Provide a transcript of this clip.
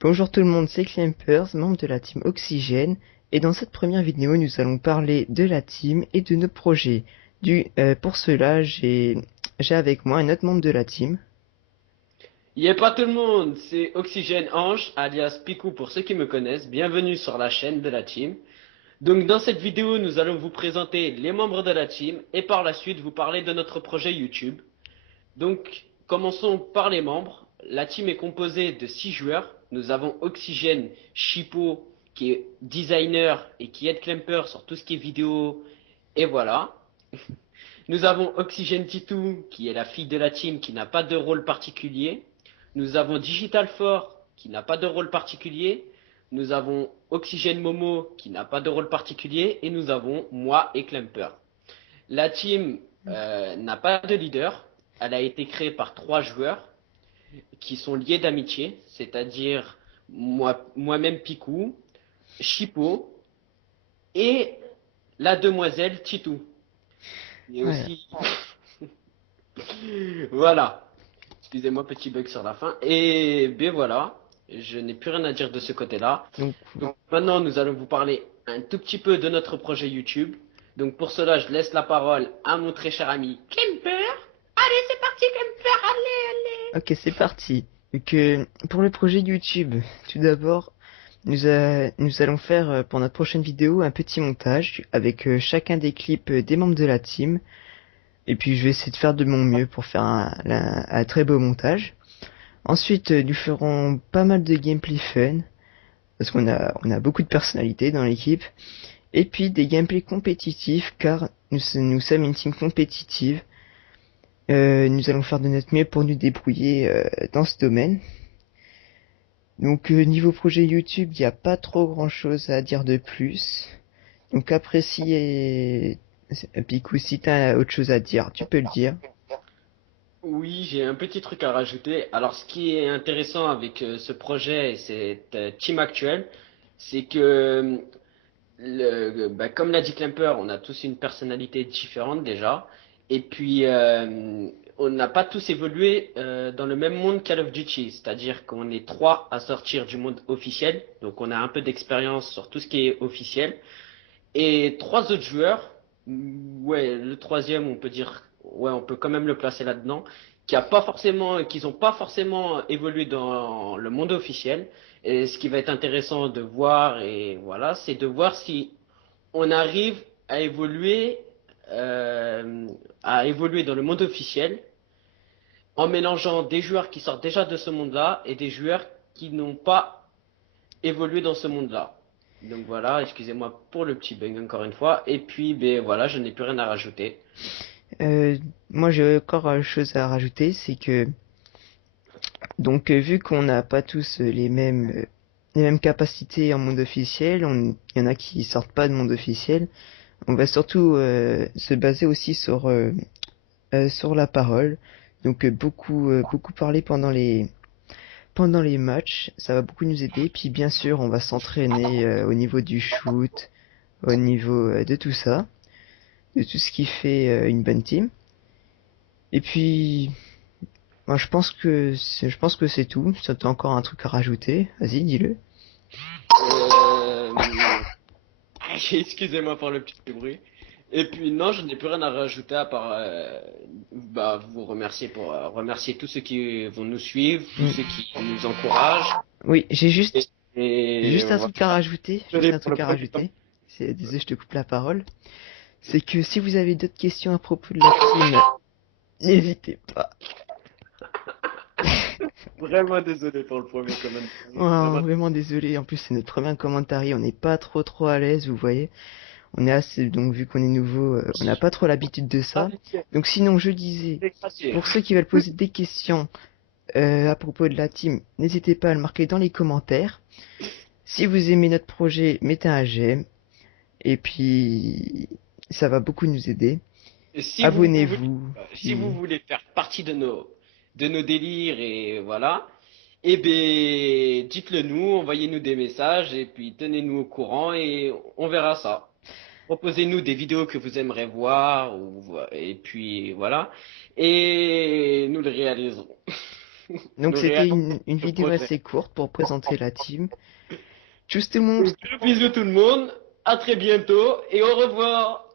Bonjour tout le monde, c'est Clampers, membre de la team Oxygène, et dans cette première vidéo, nous allons parler de la team et de nos projets. Pour cela, j'ai avec moi un autre membre de la team. Y'a pas tout le monde, c'est Oxygène Ange, alias Picou pour ceux qui me connaissent. Bienvenue sur la chaîne de la team. Donc dans cette vidéo, nous allons vous présenter les membres de la team et par la suite vous parler de notre projet YouTube. Donc commençons par les membres. La team est composée de 6 joueurs. Nous avons Oxygène Chipo qui est designer et qui aide Clamper sur tout ce qui est vidéo et voilà. Nous avons Oxygène Titou, qui est la fille de la team, qui n'a pas de rôle particulier. Nous avons Digital Fort, qui n'a pas de rôle particulier. Nous avons Oxygène Momo, qui n'a pas de rôle particulier. Et nous avons moi et Klemper. La team n'a pas de leader. Elle a été créée par 3 joueurs qui sont liés d'amitié, c'est-à-dire moi-même Picou, Chipo et la demoiselle Titou. Et Voilà. aussi voilà. Excusez-moi, petit bug sur la fin. Et ben voilà, je n'ai plus rien à dire de ce côté-là. Donc, Donc maintenant, nous allons vous parler un tout petit peu de notre projet YouTube. Donc pour cela, je laisse la parole à mon très cher ami Kemper. Allez, c'est parti, Kemper, allez, allez. ok, c'est parti. Pour le projet YouTube, tout d'abord, nous allons faire pour notre prochaine vidéo un petit montage avec chacun des clips des membres de la team. Et puis je vais essayer de faire de mon mieux pour faire un très beau montage. Ensuite, nous ferons pas mal de gameplay fun, parce qu'on a beaucoup de personnalités dans l'équipe. Et puis des gameplays compétitifs, car nous sommes une team compétitive. Nous allons faire de notre mieux pour nous débrouiller dans ce domaine. Donc niveau projet YouTube, il n'y a pas trop grand chose à dire de plus. Donc appréciez Picou, si t'as autre chose à dire, tu peux le dire. Oui, j'ai un petit truc à rajouter. Alors, ce qui est intéressant avec ce projet et cette team actuelle, c'est que comme l'a dit Klemper, on a tous une personnalité différente déjà. Et puis, on n'a pas tous évolué dans le même monde Call of Duty. C'est-à-dire qu'on est 3 à sortir du monde officiel. Donc, on a un peu d'expérience sur tout ce qui est officiel. Et 3 autres joueurs, ouais, le troisième, on peut dire, ouais, on peut quand même le placer là-dedans, qui n'ont pas forcément évolué dans le monde officiel. Et ce qui va être intéressant de voir, et voilà, c'est de voir si on arrive à évoluer dans le monde officiel en mélangeant des joueurs qui sortent déjà de ce monde-là et des joueurs qui n'ont pas évolué dans ce monde-là. Donc voilà, excusez-moi pour le petit bug encore une fois. Et puis, ben voilà, je n'ai plus rien à rajouter. Euh, Moi j'ai encore une chose à rajouter, c'est que vu qu'on n'a pas tous les mêmes capacités en monde officiel, il y en a qui sortent pas de monde officiel. On va surtout se baser aussi sur la parole. Beaucoup parler pendant les matchs, ça va beaucoup nous aider. Puis bien sûr, on va s'entraîner au niveau du shoot, au niveau de tout ça, de tout ce qui fait une bonne team. Et puis, moi, je pense que c'est tout. Si t'as encore un truc à rajouter, vas-y, dis-le. Euh... Excusez-moi pour le petit bruit. Et puis non, je n'ai plus rien à rajouter à part vous remercier pour remercier tous ceux qui vont nous suivre, tous Mm. ceux qui nous encouragent. Oui, Et, j'ai et juste un voilà. truc à rajouter. Juste Désolé un pour le truc à premier temps. rajouter. Désolé, je te coupe la parole. C'est que si vous avez d'autres questions à propos de la team, n'hésitez pas. Vraiment désolé pour le premier commentaire. Oh, Vraiment. vraiment désolé. En plus, c'est notre premier commentaire. On n'est pas trop à l'aise, vous voyez. On est assez, donc vu qu'on est nouveau, on n'a pas trop l'habitude de ça. Donc sinon, je disais, pour ceux qui veulent poser des questions à propos de la team, n'hésitez pas à le marquer dans les commentaires. Si vous aimez notre projet, mettez un j'aime. Et puis, ça va beaucoup nous aider. Et Abonnez-vous. si vous Puis, voulez faire partie de nos délires et voilà, eh ben, dites-le nous, envoyez-nous des messages et puis tenez-nous au courant et on verra ça. Proposez-nous des vidéos que vous aimeriez voir et puis voilà, et nous le réaliserons. Donc Nous c'était réalisons une le vidéo projet. assez courte pour présenter la team. Tchuss tout le monde! Gros bisous tout le monde, à très bientôt et au revoir.